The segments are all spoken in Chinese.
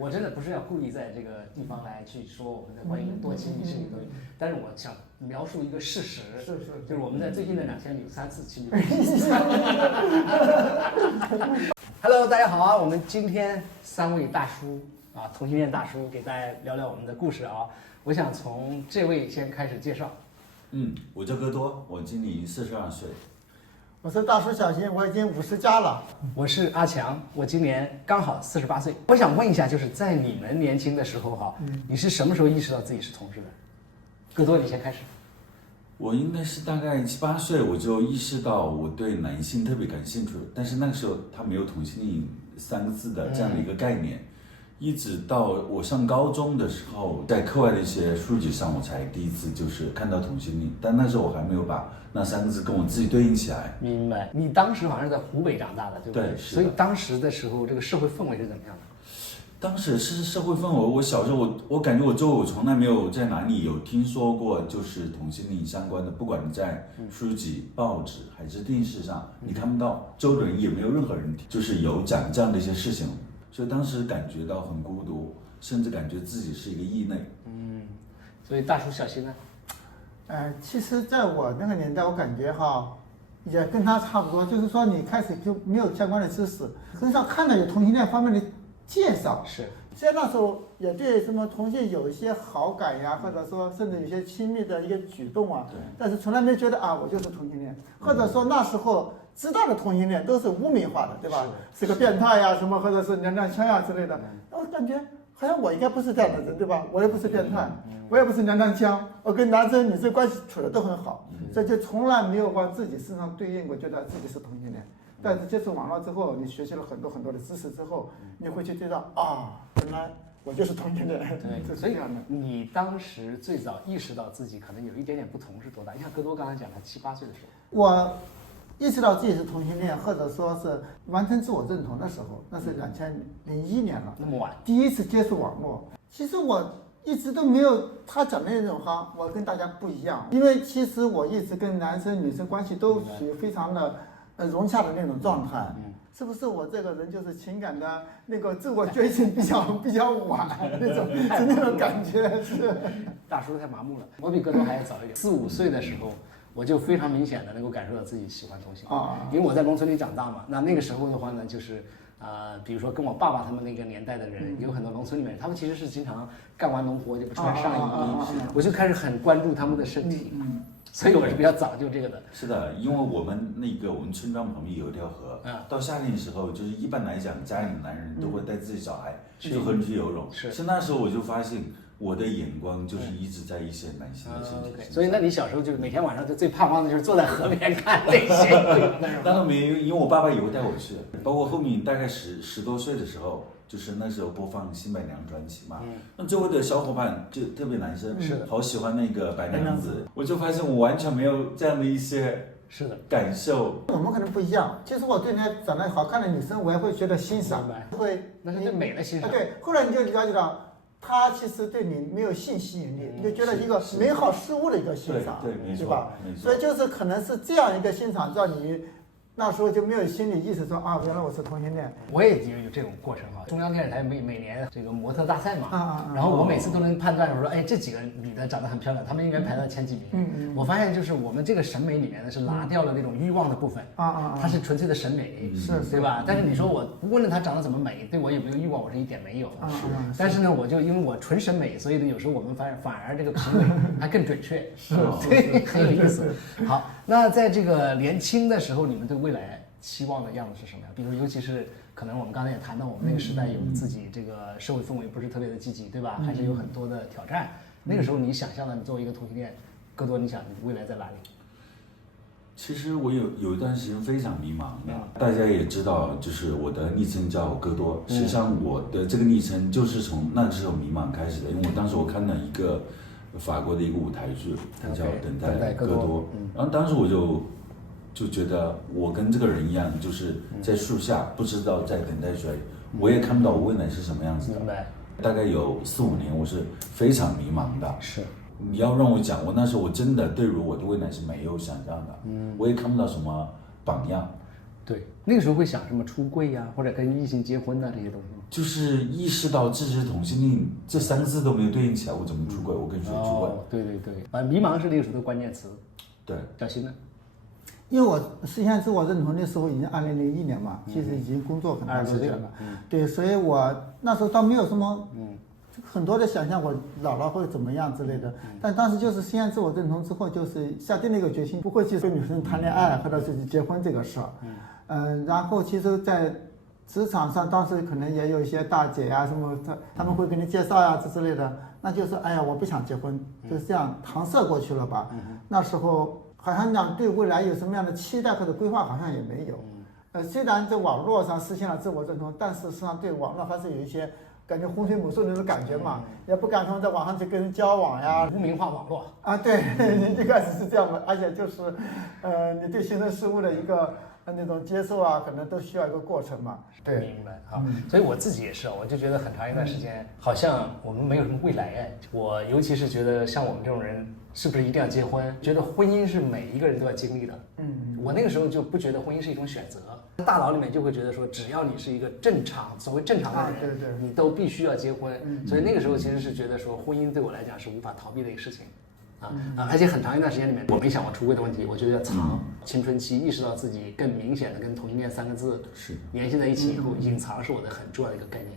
我真的不是要故意在这个地方来去说我们的关于多亲密性的东西，但是我想描述一个事实，就是我们在最近的2天里有3次亲密关系。Hello， 大家好啊！我们今天3位大叔啊，同性恋大叔给大家聊聊我们的故事啊。我想从这位先开始介绍。我叫戈多，我今年42岁。我是大叔小新，我已经50加了。我是阿强，我今年刚好48岁。我想问一下，就是在你们年轻的时候哈，你是什么时候意识到自己是同志的？戈多，你先开始。我应该是大概7、8岁，我就意识到我对男性特别感兴趣，但是那个时候他没有同性恋3个字的这样的一个概念。一直到我上高中的时候，在课外的一些书籍上，我才第一次就是看到同性恋，但那时候我还没有把那3个字跟我自己对应起来。明白。你当时好像是在湖北长大的，对不对？对，是所以当时的时候，这个社会氛围是怎么样的？当时是社会氛围，我小时候我感觉我周围我从来没有在哪里有听说过就是同性恋相关的，不管你在书籍、报纸还是电视上，你看不到，周围人也没有任何人就是有讲这样的一些事情。所以当时感觉到很孤独，甚至感觉自己是一个异类。所以大叔小新呢？其实在我那个年代，我感觉哈，也跟他差不多，就是说你开始就没有相关的知识，很少看到有同性恋方面的介绍。是。虽然那时候也对什么同性有一些好感呀，或者说甚至有些亲密的一个举动啊，但是从来没觉得啊我就是同性恋，或者说那时候知道的同性恋都是污名化的，对吧？是个变态呀什么，或者是娘娘腔呀之类的。我感觉好像我应该不是这样的人，对吧？我也不是变态，我也不是娘娘腔，我跟男生女生关系处的都很好，所以就从来没有往自己身上对应过，觉得自己是同性恋。但是接触网络之后，你学习了很多的知识之后，你会去知道啊，原来我就是同性恋。对，所以你当时最早意识到自己可能有一点点不同是多大？你像戈多刚才讲他7、8岁的时候，我意识到自己是同性恋，或者说是完成自我认同的时候，那是2001年了。那么晚，第一次接触网络。其实我一直都没有他讲的那种哈，我跟大家不一样，因为其实我一直跟男生女生关系都属于非常的融洽的那种状态。是不是我这个人就是情感的那个自我觉醒比较晚那种，是那种感觉是。大叔太麻木了，我比戈多还要早一点，4、5岁的时候。我就非常明显的能够感受到自己喜欢同性恋，因为我在农村里长大嘛。那个时候的话呢，就是比如说跟我爸爸他们那个年代的人，有很多农村里面人，他们其实是经常干完农活就不穿上衣，我就开始很关注他们的身体，所以我是比较早就这个的。是的，因为我们村庄旁边有一条河，到夏天的时候，就是一般来讲，家里的男人都会带自己小孩去河里去游泳。是那时候我就发现。我的眼光就是一直在一些男性的身体上。所以，那你小时候就是每天晚上就最盼望的就是坐在河边看那些。当然没有，因为我爸爸也会带我去。包括后面大概十多岁的时候，就是那时候播放新白娘专辑嘛，那周围的小伙伴就特别男生，好喜欢那个白娘子，我就发现我完全没有这样的一些感受。我们可能不一样。其实我对那长得好看的女生，我也会觉得欣赏，那是对美的欣赏。对，后来你就了解到。他其实对你没有性吸引力，你就觉得一个美好事物的一个欣赏，对吧？所以就是可能是这样一个欣赏，让你那时候就没有心理意识说啊，原来我是同性恋。我也有这种过程哈。中央电视台每年这个模特大赛嘛，然后我每次都能判断，我说哎，这几个女的长得很漂亮，她们应该排到前几名。我发现就是我们这个审美里面呢是拿掉了那种欲望的部分，它是纯粹的审美，对吧？但是你说我无论她长得怎么美，对我有没有欲望，我是一点没有。但是呢，我就因为我纯审美，所以呢有时候我们反而这个评委还更准确，对，很有意思。好，那在这个年轻的时候，你们对未来期望的样子是什么样？比如尤其是可能我们刚才也谈到，我们那个时代有自己这个社会氛围不是特别的积极，对吧？还是有很多的挑战。那个时候你想象的，你作为一个同性恋，戈多，你想你未来在哪里？其实我有一段时间非常迷茫的，大家也知道，就是我的昵称叫戈多。实际上我的这个昵称就是从那时候迷茫开始的，因为我当时我看了一个法国的一个舞台剧，它叫《等待戈多》，然后当时我就觉得我跟这个人一样，就是在树下不知道在等待谁，我也看不到我未来是什么样子的。大概有4、5年，我是非常迷茫的。是。你要让我讲，我那时候我真的对于我的未来是没有想象的，我也看不到什么榜样。对，那个时候会想什么出柜呀，或者跟异性结婚呐这些东西吗？就是意识到支持同性恋这3个字都没有对应起来，我怎么出轨？我跟谁出轨？对对对，迷茫是那个时候的关键词。对，小新呢？因为我实际上自我认同的时候已经2001年嘛，其实已经工作很长时间了，对，所以我那时候倒没有什么很多的想象我老了会怎么样之类的，但当时就是实现自我认同之后，就是下定了一个决心，不会去跟女生谈恋爱或者是结婚这个事儿。然后其实，在职场上当时可能也有一些大姐呀什么，他们会给你介绍呀之类的，那就是哎呀我不想结婚，就是这样搪塞过去了吧。那时候好像讲对未来有什么样的期待或者规划好像也没有。虽然在网络上实现了自我认同，但是实际上对网络还是有一些感觉洪水猛兽那种感觉嘛，也不敢说在网上去跟人交往呀，污名化网络啊，对，一开始是这样的，而且就是，你对新生事物的一个那种接受啊，可能都需要一个过程嘛。对，明白啊。所以我自己也是，我就觉得很长一段时间，好像我们没有什么未来哎。我尤其是觉得像我们这种人，是不是一定要结婚？觉得婚姻是每一个人都要经历的。我那个时候就不觉得婚姻是一种选择。大脑里面就会觉得说，只要你是一个所谓正常的人，对，你都必须要结婚。所以那个时候其实是觉得说，婚姻对我来讲是无法逃避的一个事情。而且很长一段时间里面，我没想过出柜的问题，我觉得要藏。青春期意识到自己更明显的跟同性恋3个字联系在一起以后，隐藏是我的很重要的一个概念，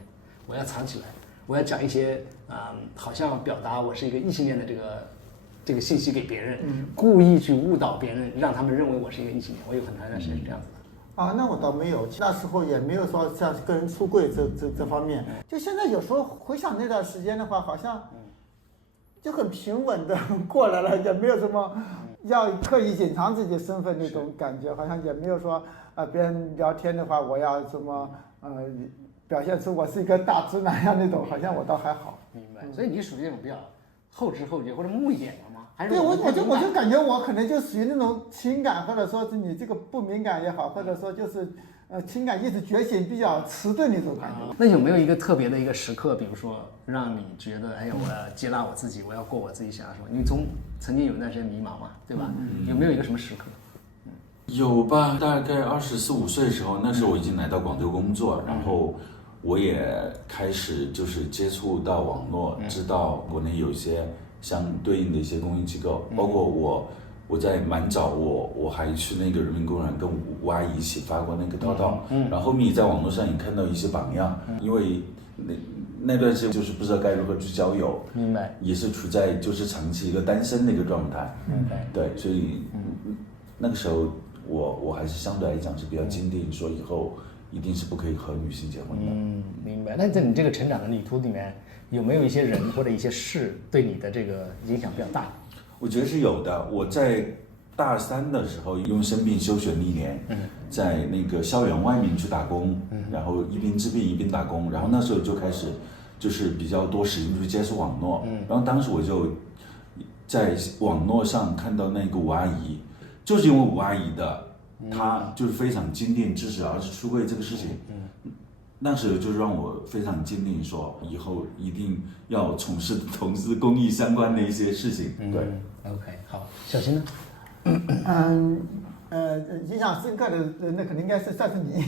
我要藏起来，我要讲一些好像表达我是一个异性恋的这个信息给别人，故意去误导别人，让他们认为我是一个异性恋。我有很长一段时间是这样子的。那我倒没有，那时候也没有说像跟人出柜这方面。就现在有时候回想那段时间的话，好像就很平稳的过来了，也没有什么要刻意隐藏自己身份那种感觉，好像也没有说别人聊天的话我要什么表现出我是一个大直男呀那种，好像我倒还好。明白。所以你属于那种比较后知后觉或者木一点的吗？对，我就感觉我可能就属于那种情感，或者说是你这个不敏感也好，或者说就是情感意识觉醒比较迟钝那种感觉。那有没有一个特别的一个时刻，比如说让你觉得，哎呀，我要接纳我自己，我要过我自己想要说，你曾经有一段时间迷茫嘛，对吧？有没有一个什么时刻？有吧，大概24、25岁的时候，那时候我已经来到广州工作，然后我也开始就是接触到网络，知道国内有一些相对应的一些公益机构，包括我在蛮早我还去那个人民公园跟吴阿姨一起发过那个套套，然后后面也在网络上也看到一些榜样，因为那段时间就是不知道该如何去交友，明白，也是处在就是长期一个单身的一个状态，明白，对，所以那个时候我还是相对来讲是比较坚定，说以后一定是不可以和女性结婚的。明白。那在你这个成长的旅途里面，有没有一些人或者一些事对你的这个影响比较大？我觉得是有的。我在大3的时候，因为生病休学了1年，在那个校园外面去打工，然后一边治病一边打工，然后那时候就开始就是比较多时间去接触网络，然后当时我就在网络上看到那个吴阿姨，就是因为吴阿姨的，她就是非常坚定支持儿子出柜这个事情，那时候就让我非常坚定说，以后一定要从事公益相关的一些事情。对，OK， 好，小新呢？影响深刻的那肯定应该是算是你，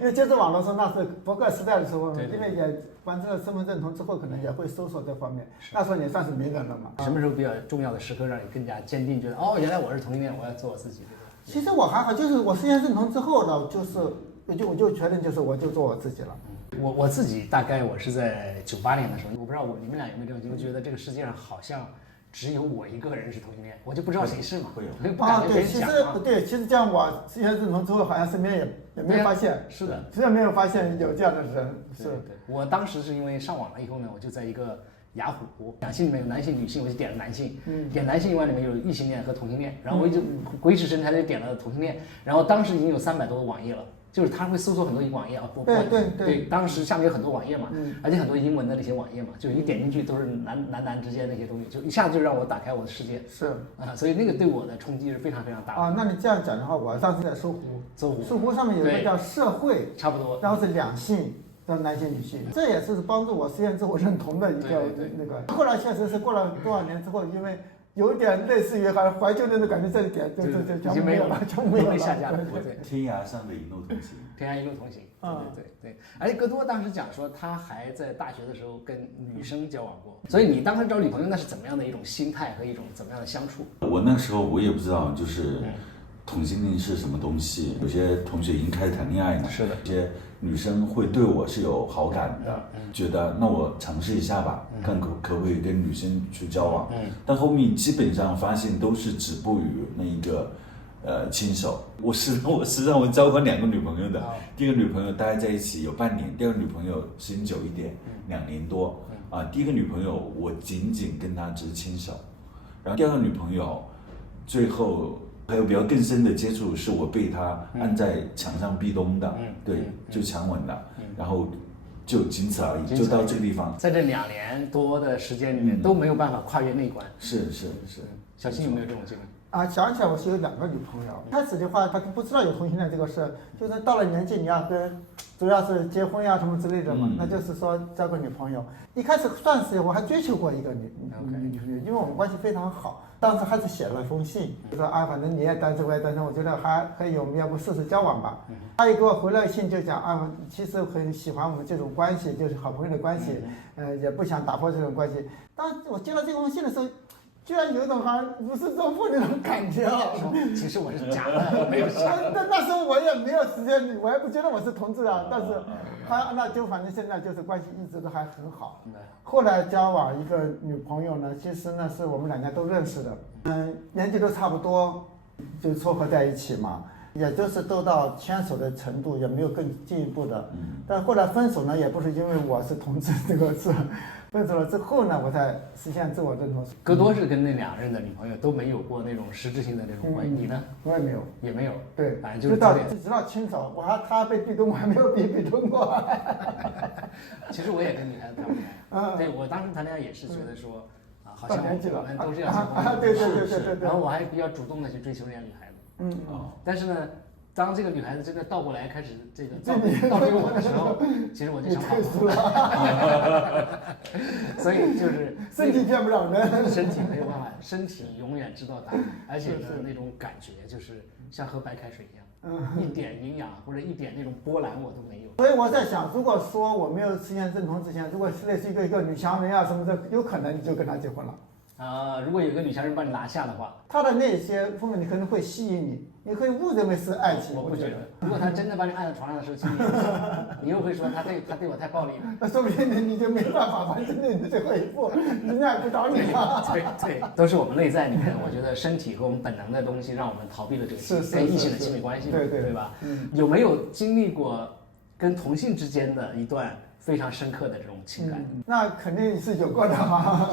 因为接触网络时候那是博客时代的时候，因为也完成了身份认同之后，可能也会搜索这方面，那时候也算是名人了嘛。什么时候比较重要的时刻让你更加坚定，觉得原来我是同性恋，我要做我自己？其实我还好，就是我实现认同之后呢，我就确定就是我就做我自己了。我自己大概我是在98年的时候，我不知道你们俩有没有这种，就觉得这个世界上好像只有我一个人是同性恋，我就不知道谁是嘛，会有不敢跟别人讲。其实这样我实现认同之后，好像身边也没有发现，是的，实际上没有发现有这样的人。是，对，我当时是因为上网了以后呢，我就在一个雅虎两性里面有男性女性，我就点了男性，点男性以外里面有异性恋和同性恋，然后我一直鬼使神差就点了同性恋，然后当时已经有300多个网页了。就是他会搜索很多网页啊，对，当时下面有很多网页嘛，而且很多英文的那些网页嘛，就一点进去都是男之间那些东西，就一下子就让我打开我的世界。是所以那个对我的冲击是非常非常大的。那你这样讲的话，我上次在搜狐上面有一个叫社会，差不多，然后是两性的男性女性，这也是帮助我实现自我认同的一个那个。后来确实是过了多少年之后，因为有点类似于好像怀旧那种感觉，这一点就已经没有了，就没有了，下架了。对，天涯上的一路同行，天涯一路同行。对。而且戈多当时讲说，他还在大学的时候跟女生交往过，所以你当时找女朋友那是怎么样的一种心态和一种怎么样的相处？我那时候我也不知道，就是同性恋是什么东西。有些同学已经开始谈恋爱了，是的，有些女生会对我是有好感的，觉得那我尝试一下吧，看可不可以跟女生去交往。但后面基本上发现都是止步于那一个牵手。我实际上我交过2个女朋友的，第一个女朋友大概在一起有半年，第二个女朋友时间久一点，2年多。第一个女朋友我仅跟她只是牵手，然后第二个女朋友最后还有比较更深的接触，是我被她按在墙上壁咚的，对，就强吻的，然后就仅此而已，就到这个地方。在这2年多的时间里面都没有办法跨越那一关。是。小新有没有这种经历？想起来我是有2个女朋友。开始的话，她不知道有同性恋这个事，就是到了年纪你要跟，主要是结婚呀什么之类的嘛，那就是说交个女朋友。一开始算是我还追求过一个女朋友，因为我们关系非常好。当时还是写了封信，就说反正你也单身我也单身，我觉得还有要不试试交往吧。他也给我回了信，就讲其实很喜欢我们这种关系，就是好朋友的关系，也不想打破这种关系。当我接到这封信的时候，居然有一种好像如释重负那种感觉啊！其实我是假的，没有想。那时候我也没有时间，我也不觉得我是同志啊。但是，那就反正现在就是关系一直都还很好。后来交往一个女朋友呢，其实呢是我们2家都认识的，年纪都差不多，就撮合在一起嘛，也就是都到牵手的程度，也没有更进一步的。但后来分手呢，也不是因为我是同志这个事。分手了之后呢，我才实现自我认同。戈多是跟那2任的女朋友都没有过那种实质性的那种关系，你呢？我也没有，也没有。对，反正就是直到牵手，他被壁咚，我还没有被壁咚过。其实我也跟女孩子谈过恋爱，对我当时谈恋爱也是觉得说好像我们都是要结婚，对。然后我还比较主动的去追求人家女孩子，但是呢。当这个女孩子真的倒过来开始这个倒给我的时候，其实我就想退出了。所以就是身体骗不了人，身体没有办法，身体永远知道答案，而且呢那种感觉就是像喝白开水一样，一点营养或者一点那种波澜我都没有。所以我在想，如果说我没有实现认同之前，如果是类似一个女强人啊什么的，有可能你就跟她结婚了。如果有个女强人把你拿下的话，她的那些方面你可能会吸引你，你可以误认为是爱情。我不觉得，如果她真的把你按在床上的时候，你又会说她对我太暴力了。那说不定你就没办法完成你的最后一步，人家也不找你了。对，都是我们内在里面，我觉得身体和我们本能的东西，让我们逃避了这个跟异性的亲密关系，对吧？有没有经历过跟同性之间的一段非常深刻的这种情感？那肯定是有过的嘛。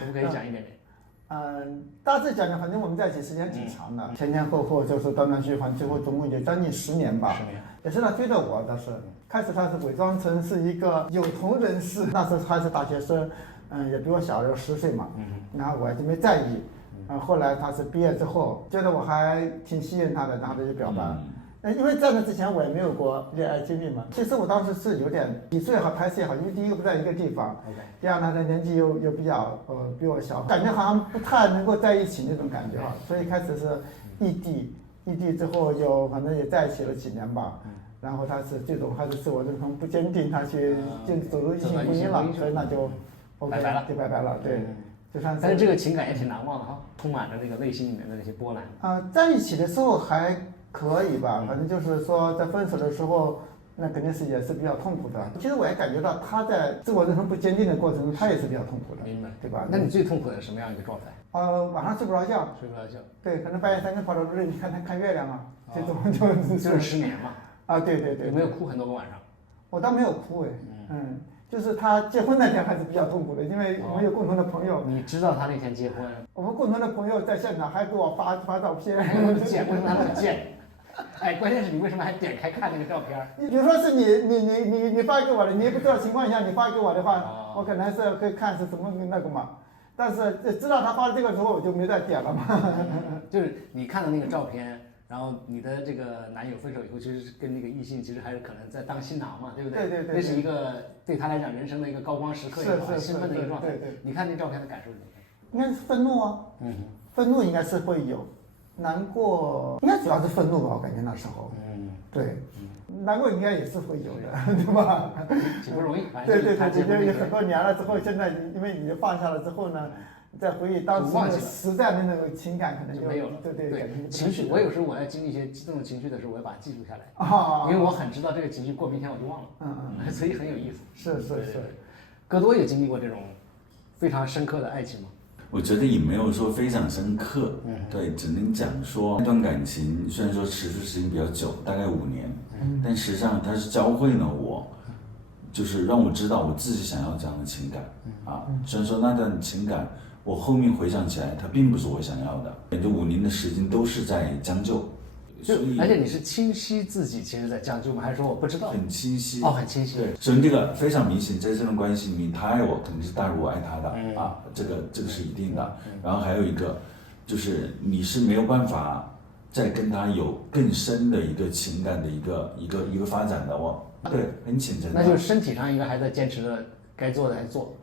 可不可以讲一点点？大致讲讲，反正我们在一起时间挺长的，前后就是断断续续，最后总共也将近10年吧。10年，也是他追的我，倒是开始他是伪装成是一个有同人士，那时候还是大学生，也比我小10岁嘛，然后我就没在意，后来他是毕业之后，觉得我还挺吸引他的，然后他就表白。因为在那之前我也没有过恋爱经历嘛，其实我当时是有点抵触也好，排斥也好，因为第一个不在一个地方，第二呢，他年纪又比较比我小，感觉好像不太能够在一起那种感觉哈，所以开始是异地之后反正也在一起了几年吧，然后他是这种还是自我认同不坚定，他去走入异性婚姻了，所以那就 OK 就拜拜了，对。但是这个情感也挺难忘的哈，充满着这个内心里面的那些波澜。在一起的时候还可以吧，反正就是说在分手的时候，那肯定也是比较痛苦的。其实我也感觉到他在自我认同不坚定的过程中，他也是比较痛苦的，明白，对吧？那你最痛苦的是什么样一个状态？晚上睡不着觉，对，可能半夜3更跑到屋里，你看月亮啊，这种就是失眠嘛。对。有没有哭很多个晚上？我倒没有哭就是他结婚那天还是比较痛苦的，因为我们有共同的朋友。你知道他那天结婚？我们共同的朋友在现场还给我发照片。为什么他那么贱？关键是你为什么还点开看那个照片？比如说是你发给我的，你也不知道情况下你发给我的话，我可能是会看是什么那个嘛。但是知道他发的这个之后，我就没再点了嘛。就是你看的那个照片。然后你的这个男友分手以后，其实是跟那个异性其实还是可能在当新郎嘛，对不对？对。那是一个对他来讲人生的一个高光时刻，也好，兴奋的一个状态。你看那照片的感受是怎么样？应该是愤怒啊，愤怒应该是会有，难过应该主要是愤怒吧，我感觉那时候，对。难过应该也是会有的，对吧？挺不容易。对，有很多年了之后，现在因为你放下了之后呢，再回忆当时实在的那种情感，可能就没有了。对，情绪，我有时候我在经历一些激动的情绪的时候，我要把它记录下来，因为我很知道这个情绪过明天我就忘了，所以很有意思。是。戈多也经历过这种非常深刻的爱情吗？我觉得也没有说非常深刻，对，只能讲说那段感情虽然说持续时间比较久，大概5年，但实际上它是教会了我，就是让我知道我自己想要这样的情感啊。虽然说那段情感我后面回想起来，它并不是我想要的，这5年的时间都是在将就。而且你是清晰自己其实在将就吗？还是说我不知道？很清晰很清晰。对，首先这个非常明显，在这段关系里面，他爱我肯定是大于我爱他的啊，这个是一定的。然后还有一个，就是你是没有办法再跟他有更深的一个情感的一个发展的对，很浅层。那就是身体上应该还在坚持着该做的还做。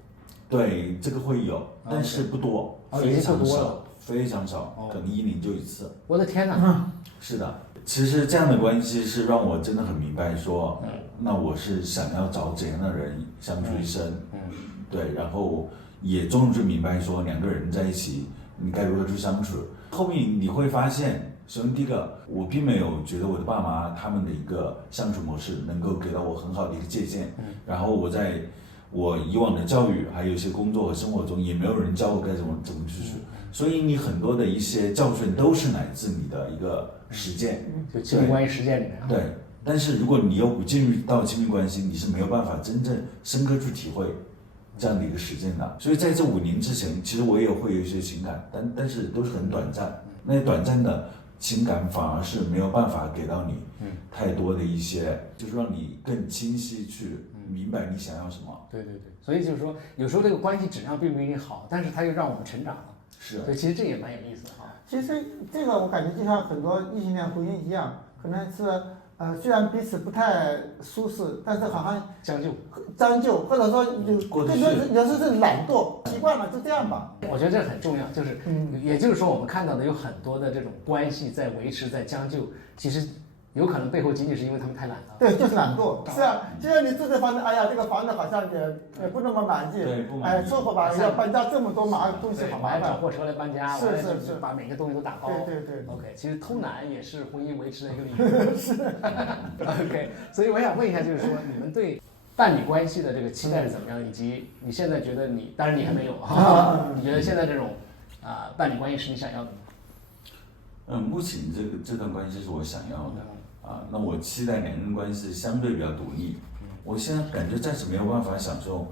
对，这个会有，但是不多，非常少，非常少，可能1年就1次。我的天哪！是的，其实这样的关系是让我真的很明白说，那我是想要找怎样的人相处一生，对，然后也终于明白说2个人在一起你该如何去相处。后面你会发现，首先第一个，我并没有觉得我的爸妈他们的一个相处模式能够给到我很好的一个借鉴，然后我在我以往的教育还有一些工作和生活中也没有人教我该怎么去处，所以你很多的一些教训都是来自你的一个实践，就亲密关系实践里面。对，但是如果你又不进入到亲密关系，你是没有办法真正深刻去体会这样的一个实践的。所以在这5年之前，其实我也会有一些情感，但是都是很短暂。那些短暂的情感反而是没有办法给到你太多的一些，就是让你更清晰去明白你想要什么。对，所以就是说，有时候这个关系质量并不一定好，但是它又让我们成长了。是，对，其实这也蛮有意思的哈。其实这个我感觉就像很多异性恋婚姻一样，可能是虽然彼此不太舒适，但是好像将就，或者说更多有时是懒惰，习惯了就这样吧。我觉得这很重要，就是也就是说我们看到的有很多的这种关系在维持在将就，其实有可能背后仅仅是因为他们太懒了。对，就是懒惰。是啊，就像你住这房子，哎呀，这个房子好像也不那么满意，哎，凑合吧，要搬家这么多东西好麻烦，找货车来搬家，是，把每个东西都打包。对。OK， 其实偷懒也是婚姻维持的一个理由。是。OK， 所以我想问一下，就是说你们对伴侣关系的这个期待是怎么样的，以及你现在觉得当然你还没有你觉得现在这种伴侣关系是你想要的吗？目前这段关系是我想要的。那我期待2人关系相对比较独立。我现在感觉暂时没有办法享受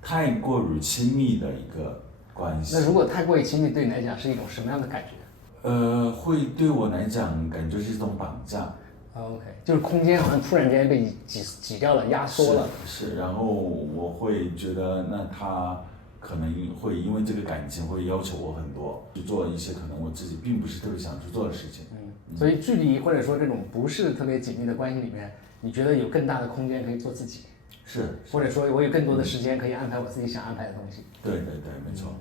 太过于亲密的一个关系。那如果太过于亲密，对你来讲是一种什么样的感觉？会对我来讲感觉是一种绑架。OK， 就是空间好像突然间被挤掉了，压缩了。是，然后我会觉得，那他可能会因为这个感情会要求我很多，去做一些可能我自己并不是特别想去做的事情。所以距离或者说这种不是特别紧密的关系里面，你觉得有更大的空间可以做自己，是，或者说我有更多的时间可以安排我自己想安排的东西。对，没错。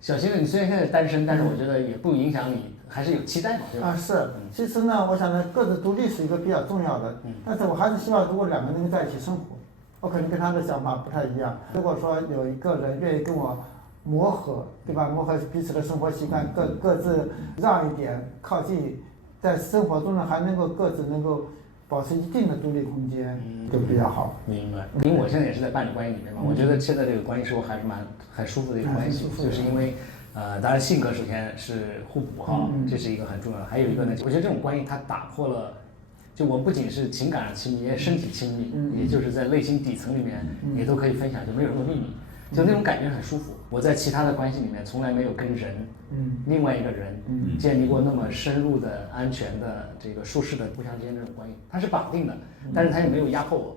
小新呢，你虽然现在单身，但是我觉得也不影响你，还是有期待嘛，对吧？是。其实呢，我想呢，各自独立是一个比较重要的，但是我还是希望如果2个人在一起生活，我可能跟他的想法不太一样。如果说有一个人愿意跟我磨合，对吧？磨合彼此的生活习惯，各自让一点，靠近，在生活中呢还能够各自能够保持一定的独立空间，就比较好。明白。因为我现在也是在伴侣关系里面嘛，我觉得现在这个关系是我还是很舒服的一个关系，就是因为当然性格首先是互补哈，这是一个很重要的。还有一个呢，我觉得这种关系它打破了，就我们不仅是情感上亲密，也身体亲密，也就是在内心底层里面也都可以分享，就没有什么秘密，就那种感觉很舒服。我在其他的关系里面从来没有跟另外一个人建立过那么深入的、安全的、这个舒适的互相之间这种关系，它是绑定的，但是它也没有压迫我。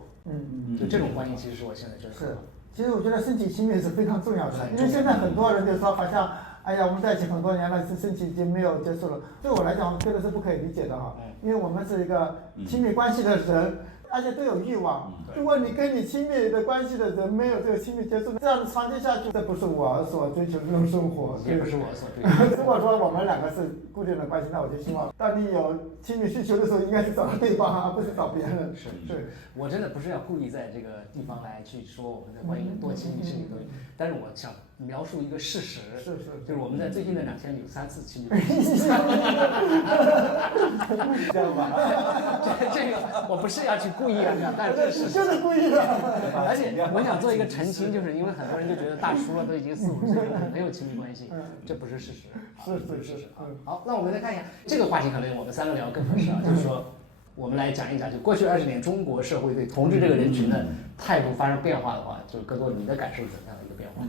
就这种关系其实是我现在觉得是。其实我觉得身体亲密是非常重要的，因为现在很多人就说好像，哎呀，我们在一起很多年了，身体已经没有接触了。对我来讲，我觉得是不可以理解的哈，因为我们是一个亲密关系的人，而且都有欲望。如果你跟你亲密的关系的人没有这个亲密接触，这样长期下去，这不是我所追求的这种生活，也不是我所追求的。如果说我们两个是固定的关系，那我就希望，当你有亲密需求的时候，应该是找对方，而不是找别人。是，我真的不是要故意在这个地方来去说我们的关系多亲密是你多，但是我想描述一个事实，就是我们在最近的2天里有3次亲密关系。这样吧，这个我不是要去故意这样，但是这是就是故意的。而且我想做一个澄清，就是因为很多人就觉得大叔了都已经4、50岁了，没有亲密关系，这不是事实，是事实啊。好，那我们再看一下这个话题，可能我们3个聊更合适啊，就是说我们来讲一讲，就过去20年中国社会对同志这个人群的态度发生变化的话，就是哥多你的感受是怎样的一个变化？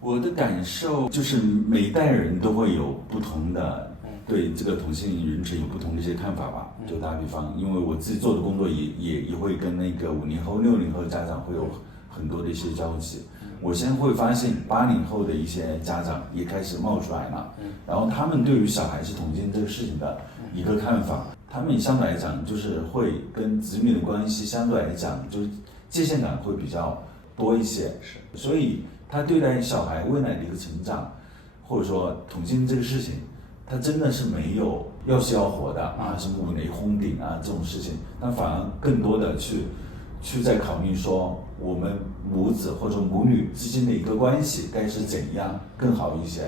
我的感受就是每一代人都会有不同的。对这个同性人群有不同的一些看法吧。就打比方，因为我自己做的工作也会跟那个50后、60后家长会有很多的一些交集。我现在会发现80后的一些家长也开始冒出来了，然后他们对于小孩是同性这个事情的一个看法，他们相对来讲就是会跟子女的关系相对来讲就是界限感会比较多一些，所以他对待小孩未来的一个成长，或者说同性这个事情。他真的是没有要死要活的啊，什么五雷轰顶啊这种事情，但反而更多的去在考虑说我们母子或者母女之间的一个关系该是怎样更好一些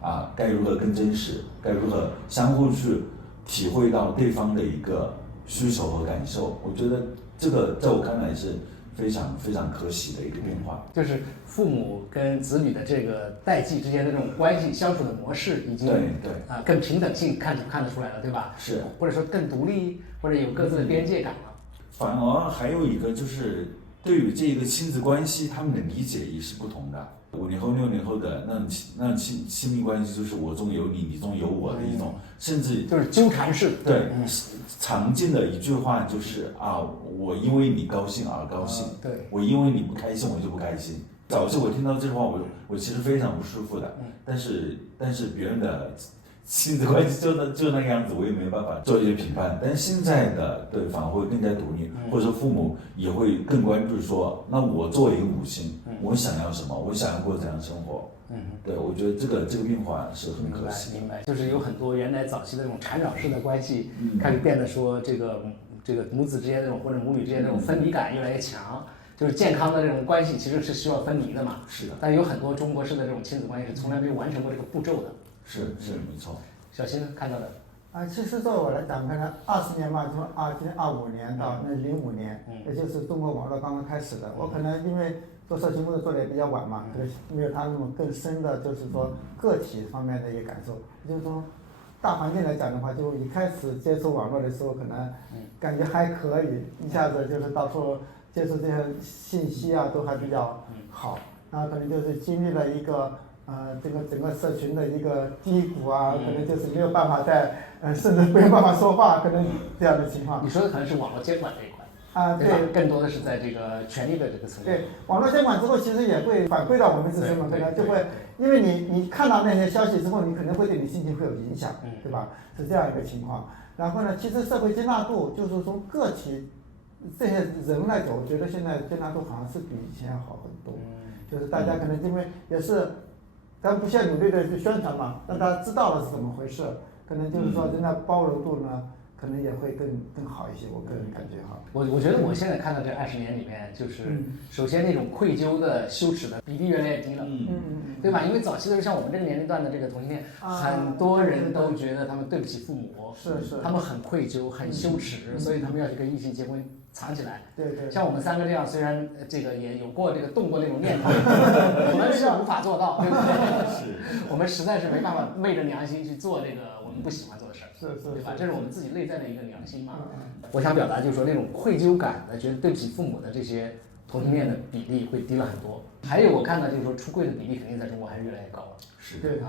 啊，该如何更真实，该如何相互去体会到对方的一个需求和感受。我觉得这个在我看来是非常非常可喜的一个变化，就是父母跟子女的这个代际之间的这种关系相处的模式，已经更平等性看得出来了，对吧？是，或者说更独立，或者有各自的边界感了。反而还有一个就是对于这个亲子关系，他们的理解也是不同的。50后、60后的那种亲密关系，就是我中有你，你中有我的一种，甚至就是纠缠式。对，常见的一句话就是啊，我因为你高兴而高兴，对，我因为你不开心我就不开心。早期我听到这话，我其实非常不舒服的，但是别人的亲子关系就那个样子，我也没有办法做一些评判。但是现在的对反而会更加独立，或者说父母也会更关注说，那我作为一个母亲，我想要什么，我想要过怎样的生活。对，我觉得这个变化是很可惜。明白，就是有很多原来早期的这种缠绕式的关系，开始变得说这个母子之间这种或者母女之间这种分离感越来越强。就是健康的这种关系其实是需要分离的嘛，是的。但有很多中国式的这种亲子关系是从来没有完成过这个步骤的。是没错。小新看到的。其实对我来讲，可能20年嘛，从今年25年到那05年，也就是中国网络刚刚开始的。我可能因为做社区工作做的也比较晚嘛，可能没有他那么更深的，就是说个体方面的一个感受。就是说大环境来讲的话，就一开始接触网络的时候，可能感觉还可以，一下子就是到处接触这些信息啊，都还比较好。然后可能就是经历了一个这个整个社群的一个低谷啊，可能就是没有办法甚至没有办法说话，可能这样的情况。你说的可能是网络监管这一块对，更多的是在这个权利的这个层面。对，网络监管之后，其实也会反馈到我们自身嘛，可能就会，因为你看到那些消息之后，你可能会对你心情会有影响，对吧？是这样一个情况。然后呢，其实社会接纳度就是从个体这些人来讲，我觉得现在接纳度好像是比以前要好很多。就是大家可能因为也是，咱不先努力的去宣传嘛，让大家知道了是怎么回事，可能就是说人家包容度呢。可能也会更好一些，我个人感觉哈。我觉得我现在看到这20年里面，就是首先那种愧疚的、羞耻的比例越来越低了，对吧？因为早期的时候，像我们这个年龄段的这个同性恋，很多人都觉得他们对不起父母，他们很愧疚、很羞耻，所以他们要去跟异性结婚。藏起来，对，像我们3个这样，虽然这个也有过动过那种念头，我们是无法做到，对不对？是，我们实在是没办法昧着良心去做这个我们不喜欢做的事儿，对吧？这是我们自己内在的一个良心嘛。我想表达就是说，那种愧疚感的，觉得对不起父母的这些同性恋的比例会低了很多。还有我看到就是说，出柜的比例肯定在中国还是越来越高了。对，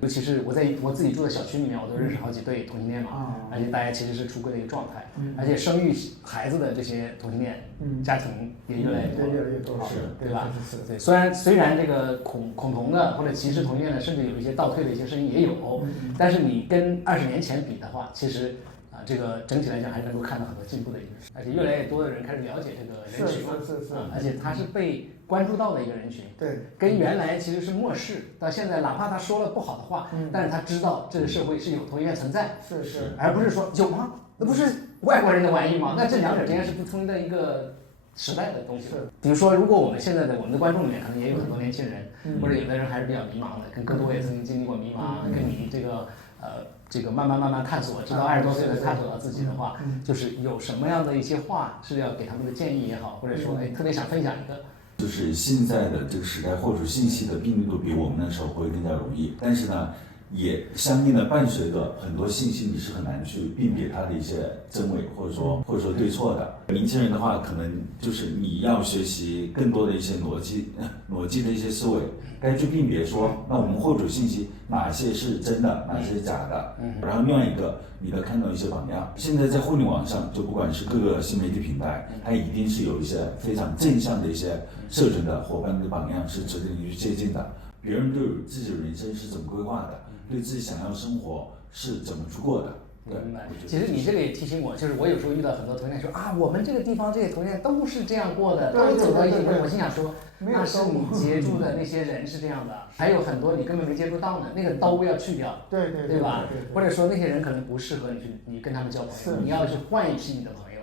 尤其是我自己住的小区里面，我都认识好几对同性恋嘛，而且大家其实是出柜的一个状态，而且生育孩子的这些同性恋家庭也越来越多，对吧？对，虽然这个恐同的或者歧视同性恋的，甚至有一些倒退的一些事情也有，但是你跟20年前比的话，其实这个整体来讲还是能够看到很多进步的一个事，而且越来越多的人开始了解这个人群了，是，而且他是被关注到的一个人群，对，跟原来其实是漠视，到现在哪怕他说了不好的话，但是他知道这个社会是有同性恋存在，是，而不是说有吗？那不是外国人的玩意吗？那这两者之间是不同的一个时代的东西。比如说，如果我们现在的我们的观众里面可能也有很多年轻人，或者有的人还是比较迷茫的，跟更多也曾经经历过迷茫，跟你这个慢慢探索，直到20多岁的探索到自己的话，就是有什么样的一些话是要给他们的建议也好，或者说特别想分享一个。就是现在的这个时代，获取信息的便利度比我们那时候会更加容易，但是呢，也相应的伴随着很多信息，你是很难去辨别它的一些真伪，或者说对错的。年轻人的话，可能就是你要学习更多的一些逻辑的一些思维，该去辨别说，那我们获取信息哪些是真的，哪些是假的。然后另外一个，你的看到一些榜样。现在在互联网上，就不管是各个新媒体平台，它一定是有一些非常正向的一些社群的伙伴的榜样，是值得你去借鉴的。别人对自己的人生是怎么规划的，对自己想要生活是怎么去过的。明白。其实你这个也提醒我，就是我有时候遇到很多同性恋说啊，我们这个地方这些同性恋都是这样过的，都走到一起。我心想说，那是你接触的那些人是这样的，还有很多你根本没接触到呢，那个都要去掉，对吧？或者说那些人可能不适合你跟他们交朋友，你要去换一批你的朋友。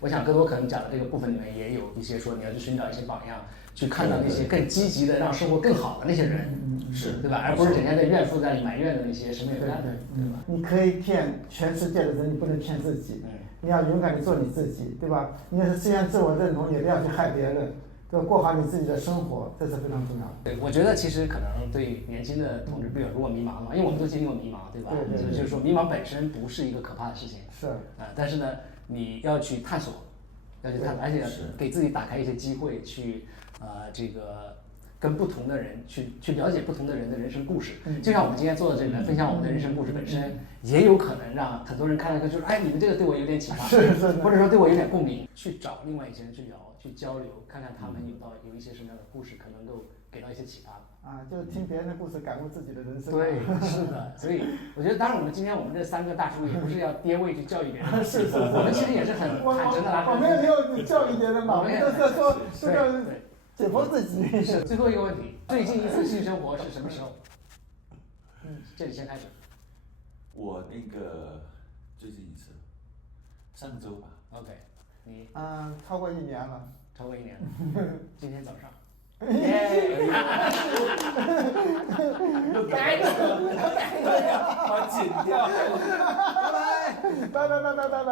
我想哥多可能讲的这个部分里面也有一些说你要去寻找一些榜样，去看到那些更积极的让生活更好的那些人，对吧？而不是整天在怨妇那里埋怨的那些什么也不干的，对吧？你可以骗全世界的人，你不能骗自己。你要勇敢地做你自己，对吧？你要是实现自我认同，也不要去害别人，对吧？过好你自己的生活，这是非常重要的。对，我觉得其实可能对年轻的同志，比如如果迷茫了，因为我们都经历过迷茫，对吧？就是说迷茫本身不是一个可怕的事情，但是呢，你要去探索，而且给自己打开一些机会去，这个跟不同的人去了解不同的人的人生故事。就像我们今天坐在这里来分享我们的人生故事本身，也有可能让很多人看了以后就是，哎，你们这个对我有点启发，或者说对我有点共鸣，去找另外一些人去聊，去交流，看看他们有一些什么样的故事，可能够给到一些启发。就是听别人的故事，感悟自己的人生。对，是的。所以我觉得，当然我们今天我们这3个大叔也不是要跌位去教育别人，是，我们其实也是很坦诚的来。我们也没有教育别人嘛，我们就是说这个解剖自己。是。最后一个问题，最近一次性生活是什么时候？这里先开始。我那个最近一次，上周吧。OK， 你？超过1年了。超过1年了。今天早上。又改了，把它剪掉。拜拜。